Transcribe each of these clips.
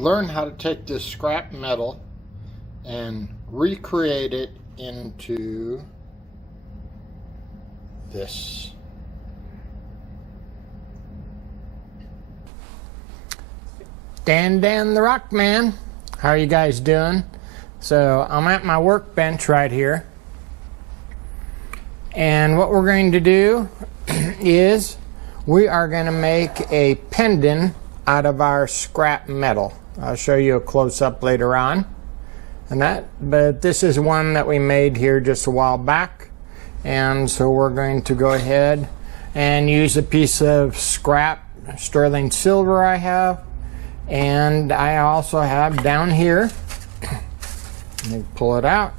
learn how to take this scrap metal and recreate it into this. Dan the Rock Man, how are you guys doing? So I'm at my workbench right here, and what we're going to do is we are going to make a pendant out of our scrap metal. I'll show you a close-up later on, but this is one that we made here just a while back, and so we're going to go ahead and use a piece of scrap sterling silver I have, and I also have down here, let me pull it out.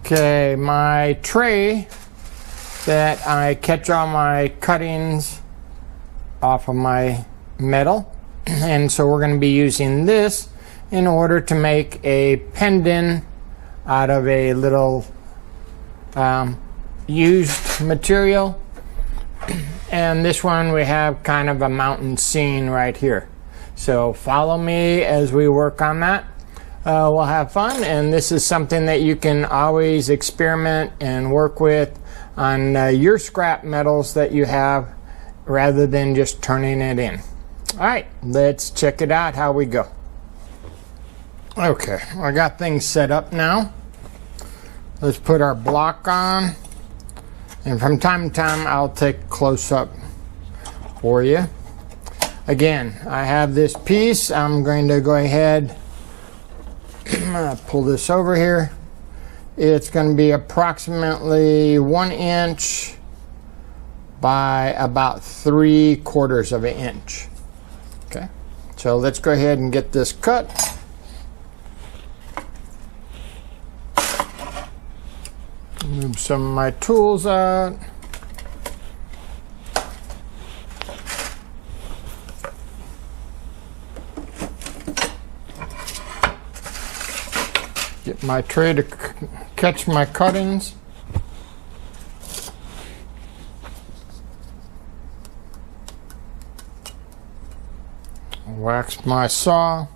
Okay, my tray that I catch all my cuttings off of my metal, and so we're going to be using this in order to make a pendant out of a little used material. And this one we have kind of a mountain scene right here, so follow me as we work on that. We'll have fun, and this is something that you can always experiment and work with on your scrap metals that you have, rather than just turning it in. Alright, let's check it out how we go. Okay, I got things set up now. Let's put our block on, and from time to time I'll take a close-up for you. Again, I have this piece. I'm going to go ahead pull this over here. It's going to be approximately 1 inch by about 3/4 of an inch. Okay, so let's go ahead and get this cut. Move some of my tools out. Get my tray to catch my cuttings. Wax my saw,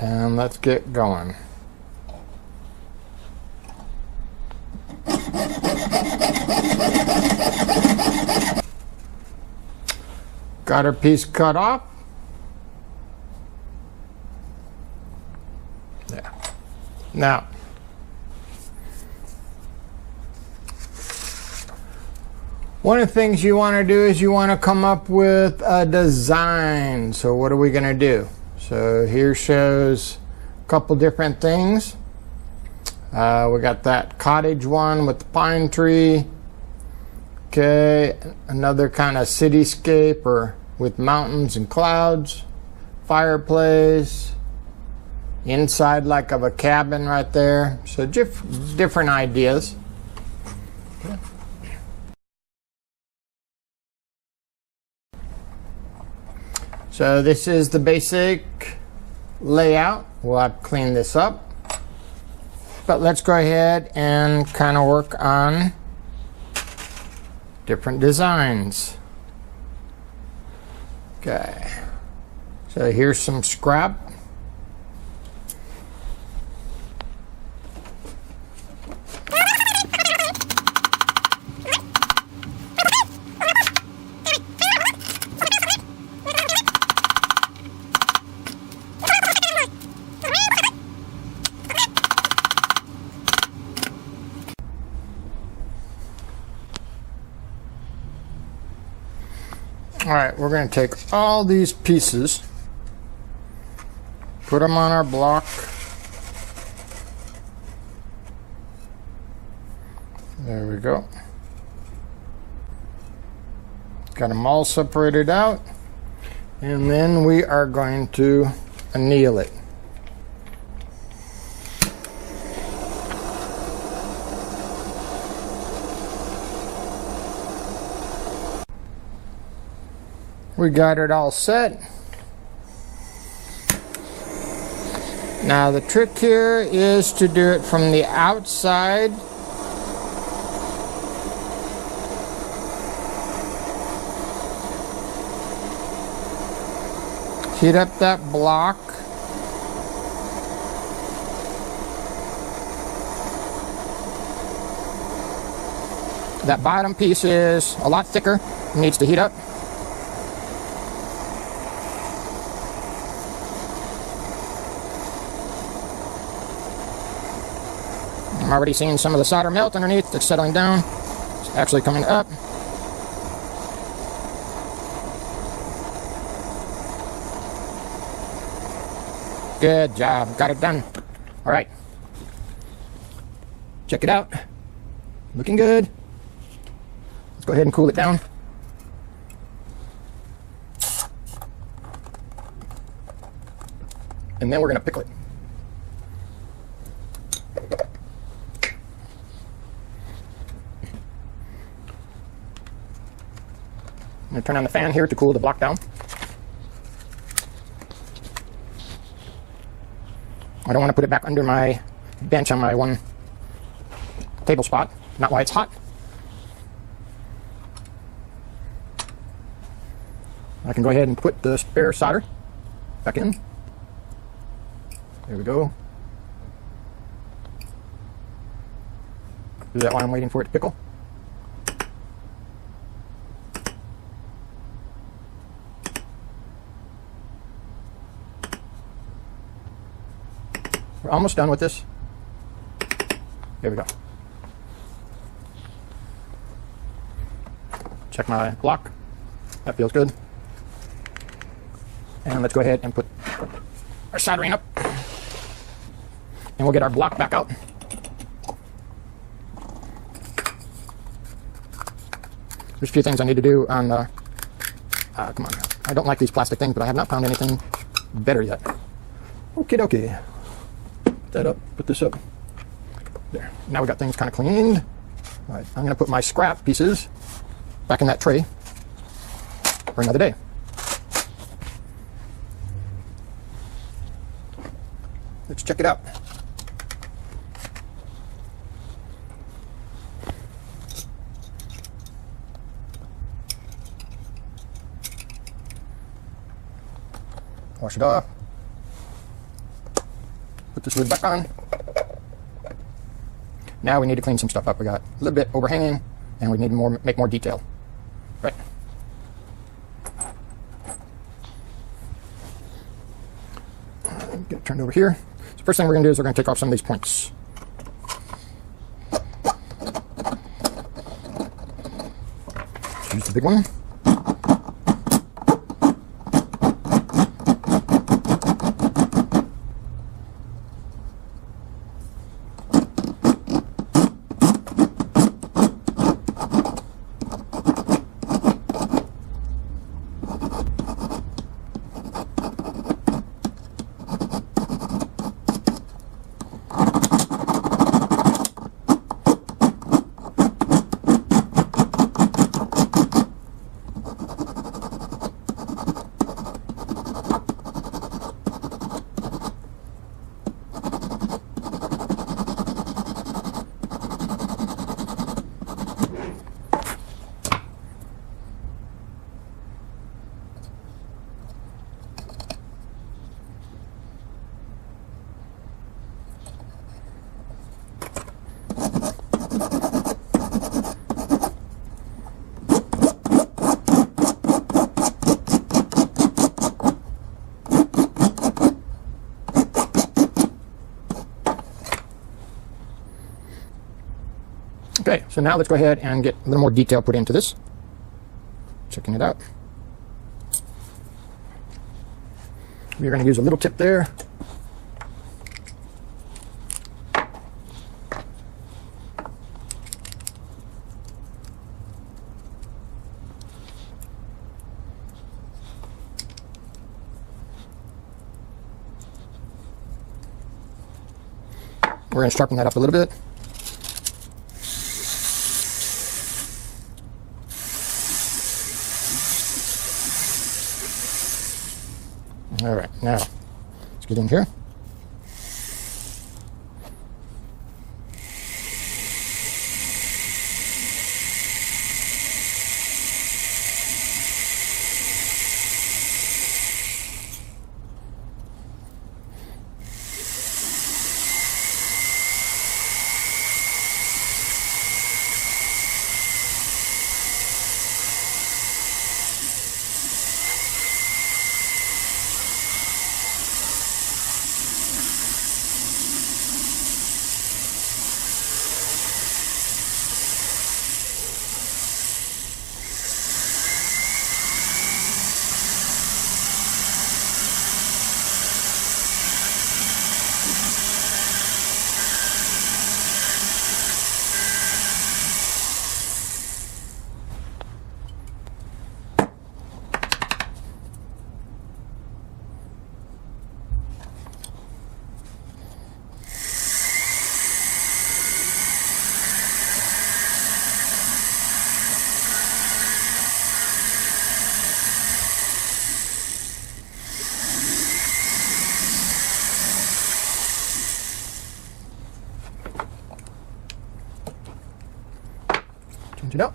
and let's get going. Got our piece cut off. Yeah. Now, one of the things you want to do is you want to come up with a design. So what are we going to do? So here shows a couple different things. We got that cottage one with the pine tree. Okay, another kind of cityscape or with mountains and clouds. Fireplace. Inside like of a cabin right there. So different ideas. Okay. So this is the basic layout. We'll have to clean this up. But let's go ahead and kind of work on different designs. Okay. So here's some scrap. Alright, we're going to take all these pieces, put them on our block. There we go. Got them all separated out, and then we are going to anneal it. We got it all set. Now the trick here is to do it from the outside. Heat up that block. That bottom piece is a lot thicker, needs to heat up. I'm already seeing some of the solder melt underneath. It's settling down. It's actually coming up. Good job. Got it done. All right. Check it out. Looking good. Let's go ahead and cool it down. And then we're going to pickle it. I'm going to turn on the fan here to cool the block down. I don't want to put it back under my bench on my one table spot, not while it's hot. I can go ahead and put the spare solder back in. There we go. Do that while I'm waiting for it to pickle. We're almost done with this. There we go. Check my block. That feels good. And let's go ahead and put our soldering up. And we'll get our block back out. There's a few things I need to do on the... come on. I don't like these plastic things, but I have not found anything better yet. Okie dokie. Put that up. Put this up. There. Now we got things kind of cleaned. All right. I'm going to put my scrap pieces back in that tray for another day. Let's check it out. Wash it off. Put this lid back on. Now we need to clean some stuff up. We got a little bit overhanging, and we need to make more detail. Right. Get it turned over here. So first thing we're going to do is we're going to take off some of these points. Use the big one. Okay, so now let's go ahead and get a little more detail put into this. Checking it out. We're going to use a little tip there. We're going to sharpen that up a little bit. All right, now let's get in here. Change it up.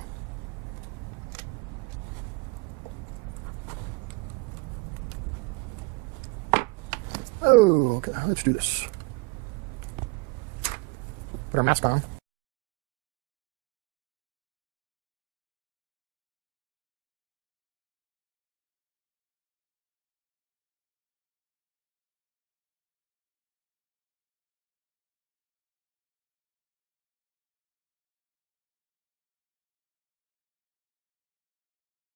Oh, okay, let's do this. Put our mask on.